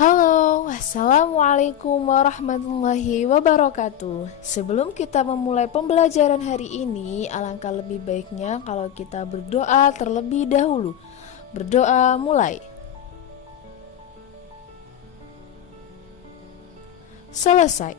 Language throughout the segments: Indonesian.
Halo, assalamualaikum warahmatullahi wabarakatuh. Sebelum kita memulai pembelajaran hari ini, alangkah lebih baiknya kalau kita berdoa terlebih dahulu. Berdoa mulai. Selesai.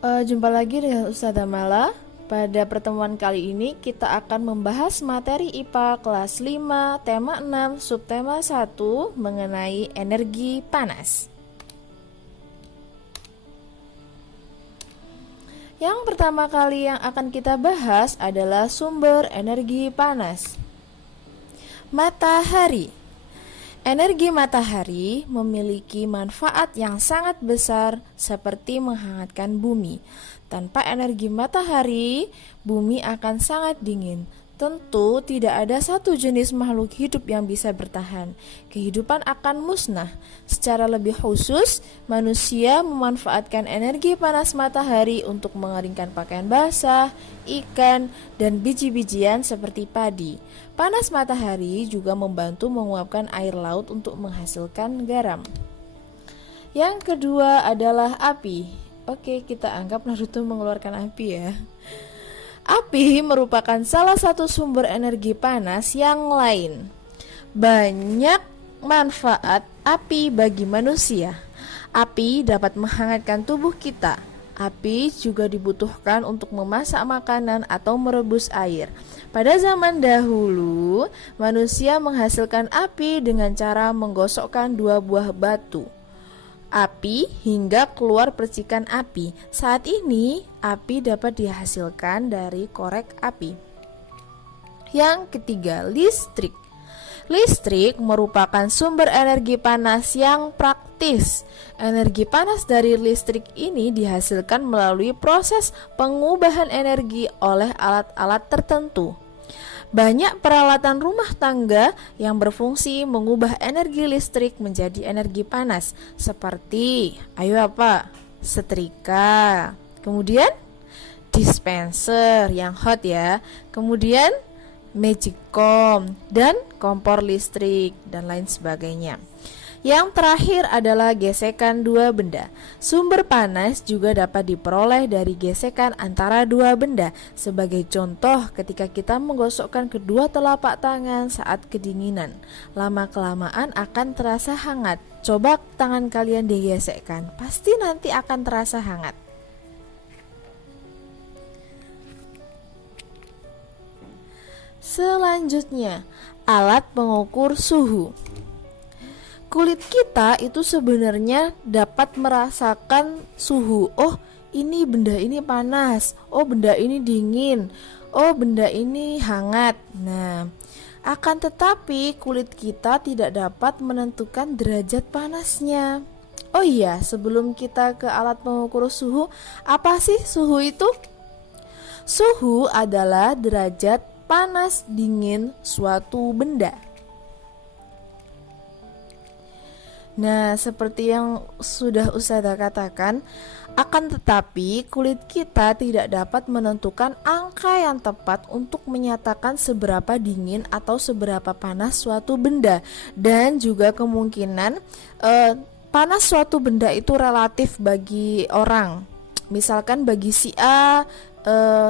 Jumpa lagi dengan Ustazah Mala. Pada pertemuan kali ini kita akan membahas materi IPA kelas 5 tema 6 subtema 1 mengenai energi panas. Yang pertama kali yang akan kita bahas adalah sumber energi panas. Matahari. Energi matahari memiliki manfaat yang sangat besar seperti menghangatkan bumi. Tanpa energi matahari, bumi akan sangat dingin. Tentu tidak ada satu jenis makhluk hidup yang bisa bertahan. Kehidupan akan musnah. Secara lebih khusus, manusia memanfaatkan energi panas matahari untuk mengeringkan pakaian basah, ikan, dan biji-bijian seperti padi. Panas matahari juga membantu menguapkan air laut untuk menghasilkan garam. Yang kedua adalah api. Oke, kita anggap Naruto mengeluarkan api ya. Api merupakan salah satu sumber energi panas yang lain. Banyak manfaat api bagi manusia. Api dapat menghangatkan tubuh kita. Api juga dibutuhkan untuk memasak makanan atau merebus air. Pada zaman dahulu, manusia menghasilkan api dengan cara menggosokkan dua buah batu api hingga keluar percikan api. Saat ini, api dapat dihasilkan dari korek api. Yang ketiga, listrik. Listrik merupakan sumber energi panas yang praktis. Energi panas dari listrik ini dihasilkan melalui proses pengubahan energi oleh alat-alat tertentu. Banyak peralatan rumah tangga yang berfungsi mengubah energi listrik menjadi energi panas, seperti setrika, kemudian dispenser yang hot ya, kemudian magicom dan kompor listrik dan lain sebagainya. Yang terakhir adalah gesekan dua benda. Sumber panas juga dapat diperoleh dari gesekan antara dua benda. Sebagai contoh, ketika kita menggosokkan kedua telapak tangan saat kedinginan, lama-kelamaan akan terasa hangat. Coba tangan kalian digesekkan, pasti nanti akan terasa hangat. Selanjutnya, alat pengukur suhu. Kulit kita itu sebenarnya dapat merasakan suhu. Oh, ini benda ini panas. Oh, benda ini dingin. Oh, benda ini hangat. Nah, akan tetapi kulit kita tidak dapat menentukan derajat panasnya. Oh iya, sebelum kita ke alat pengukur suhu, apa sih suhu itu? Suhu adalah derajat panas dingin suatu benda. Nah, seperti yang sudah Ustazah katakan, akan tetapi kulit kita tidak dapat menentukan angka yang tepat untuk menyatakan seberapa dingin atau seberapa panas suatu benda. Dan juga kemungkinan panas suatu benda itu relatif bagi orang. Misalkan bagi si A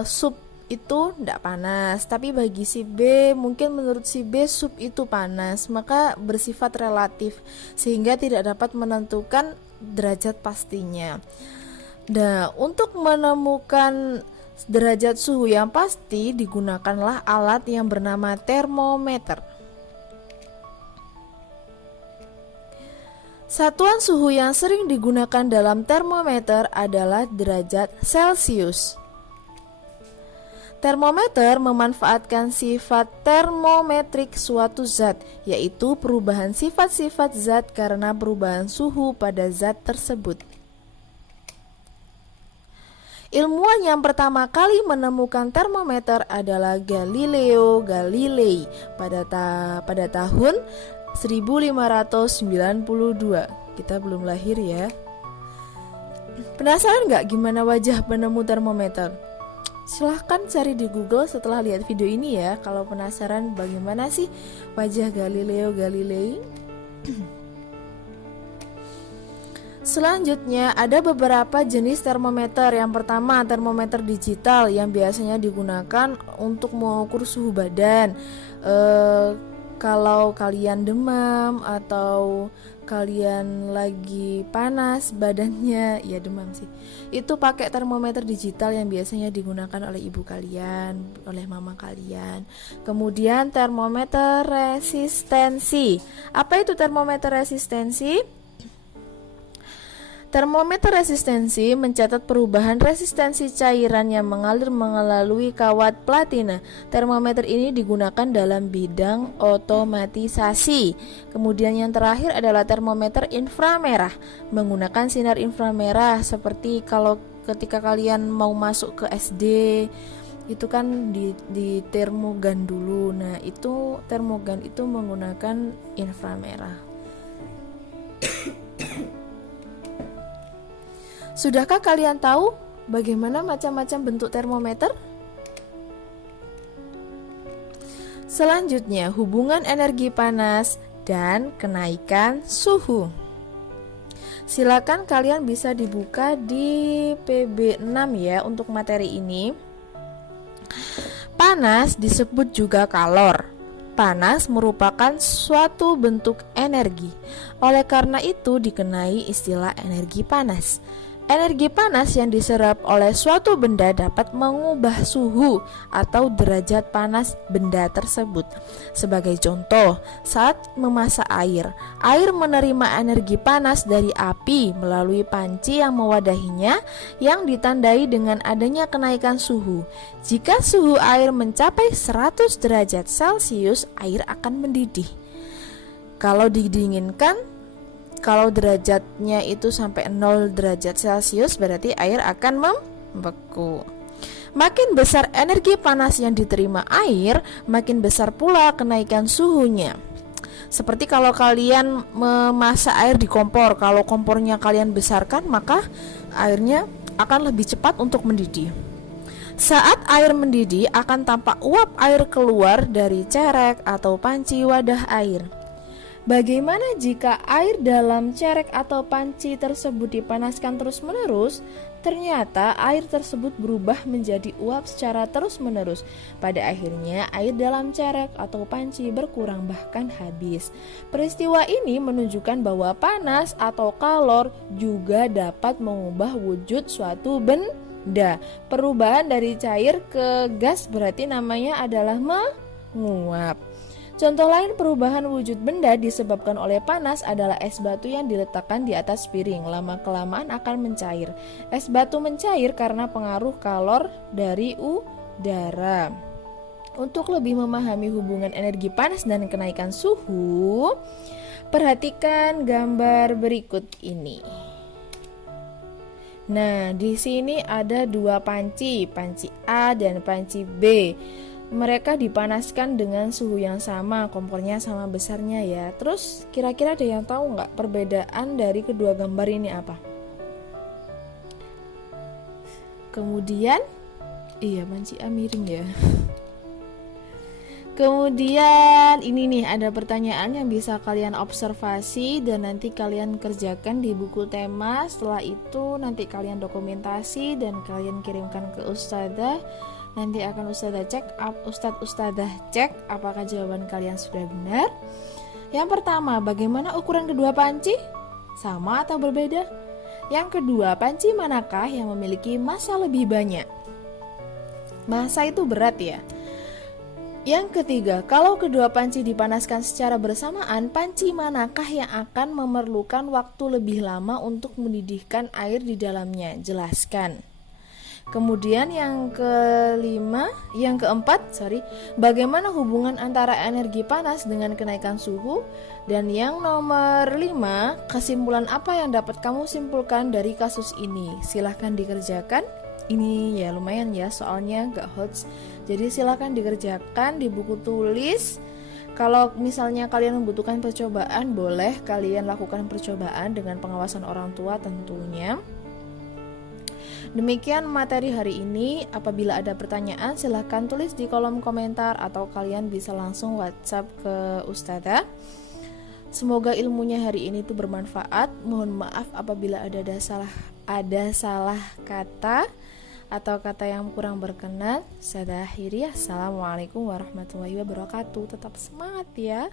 sup itu tidak panas, tapi bagi si B mungkin menurut si B sup itu panas, maka bersifat relatif sehingga tidak dapat menentukan derajat pastinya. Nah, untuk menemukan derajat suhu yang pasti digunakanlah alat yang bernama termometer. Satuan suhu yang sering digunakan dalam termometer adalah derajat Celcius. Termometer memanfaatkan sifat termometrik suatu zat, yaitu perubahan sifat-sifat zat karena perubahan suhu pada zat tersebut. Ilmuwan yang pertama kali menemukan termometer adalah Galileo Galilei pada tahun 1592. Kita belum lahir ya. Penasaran nggak gimana wajah penemu termometer? Silahkan cari di Google setelah lihat video ini ya, kalau penasaran bagaimana sih wajah Galileo Galilei. Selanjutnya ada beberapa jenis termometer. Yang pertama termometer digital yang biasanya digunakan untuk mengukur suhu badan. Kalau kalian demam atau kalian lagi panas badannya, ya demam sih, itu pakai termometer digital yang biasanya digunakan oleh ibu kalian, oleh mama kalian. Kemudian termometer resistensi. Apa itu termometer resistensi? Termometer resistensi mencatat perubahan resistensi cairan yang mengalir melalui kawat platina. Termometer ini digunakan dalam bidang otomatisasi. Kemudian yang terakhir adalah termometer inframerah, menggunakan sinar inframerah seperti kalau ketika kalian mau masuk ke SD itu kan di termogan dulu. Nah, itu termogan itu menggunakan inframerah. Sudahkah kalian tahu bagaimana macam-macam bentuk termometer? Selanjutnya, hubungan energi panas dan kenaikan suhu. Silakan kalian bisa dibuka di PB 6 ya untuk materi ini. Panas disebut juga kalor. Panas merupakan suatu bentuk energi. Oleh karena itu dikenai istilah energi panas. Energi panas yang diserap oleh suatu benda dapat mengubah suhu atau derajat panas benda tersebut. Sebagai contoh, saat memasak air menerima energi panas dari api melalui panci yang mewadahinya yang ditandai dengan adanya kenaikan suhu. Jika suhu air mencapai 100 derajat Celcius, air akan mendidih. Kalau didinginkan, kalau derajatnya itu sampai 0 derajat Celcius, berarti air akan membeku. Makin besar energi panas yang diterima air, makin besar pula kenaikan suhunya. Seperti kalau kalian memasak air di kompor, kalau kompornya kalian besarkan, maka airnya akan lebih cepat untuk mendidih. Saat air mendidih, akan tampak uap air keluar dari cerek atau panci wadah air. Bagaimana jika air dalam cerek atau panci tersebut dipanaskan terus-menerus? Ternyata air tersebut berubah menjadi uap secara terus-menerus. Pada akhirnya air dalam cerek atau panci berkurang bahkan habis. Peristiwa ini menunjukkan bahwa panas atau kalor juga dapat mengubah wujud suatu benda. Perubahan dari cair ke gas berarti namanya adalah menguap. Contoh lain perubahan wujud benda disebabkan oleh panas adalah es batu yang diletakkan di atas piring. Lama-kelamaan akan mencair. Es batu mencair karena pengaruh kalor dari udara. Untuk lebih memahami hubungan energi panas dan kenaikan suhu, perhatikan gambar berikut ini. Nah, di sini ada dua panci A dan panci B. Mereka dipanaskan dengan suhu yang sama, kompornya sama besarnya ya. Terus kira-kira ada yang tahu nggak perbedaan dari kedua gambar ini apa? Kemudian, iya panci A miring ya. Kemudian ini nih ada pertanyaan yang bisa kalian observasi dan nanti kalian kerjakan di buku tema. Setelah itu nanti kalian dokumentasi dan kalian kirimkan ke ustadzah. Nanti akan ustadzah cek apakah jawaban kalian sudah benar. Yang pertama, bagaimana ukuran kedua panci? Sama atau berbeda? Yang kedua, panci manakah yang memiliki massa lebih banyak? Massa itu berat ya. Yang ketiga, kalau kedua panci dipanaskan secara bersamaan, panci manakah yang akan memerlukan waktu lebih lama untuk mendidihkan air di dalamnya? Jelaskan. Kemudian yang keempat, bagaimana hubungan antara energi panas dengan kenaikan suhu? Dan yang nomor 5, kesimpulan apa yang dapat kamu simpulkan dari kasus ini? Silahkan dikerjakan. Ini ya lumayan ya, soalnya gak hots. Jadi silahkan dikerjakan di buku tulis. Kalau misalnya kalian membutuhkan percobaan, boleh kalian lakukan percobaan dengan pengawasan orang tua tentunya. Demikian materi hari ini. Apabila ada pertanyaan silahkan tulis di kolom komentar atau kalian bisa langsung WhatsApp ke ustadzah. Semoga ilmunya hari ini tuh bermanfaat. Mohon maaf apabila ada salah kata atau kata yang kurang berkenan. Saya akhiri. Assalamualaikum warahmatullahi wabarakatuh. Tetap semangat ya.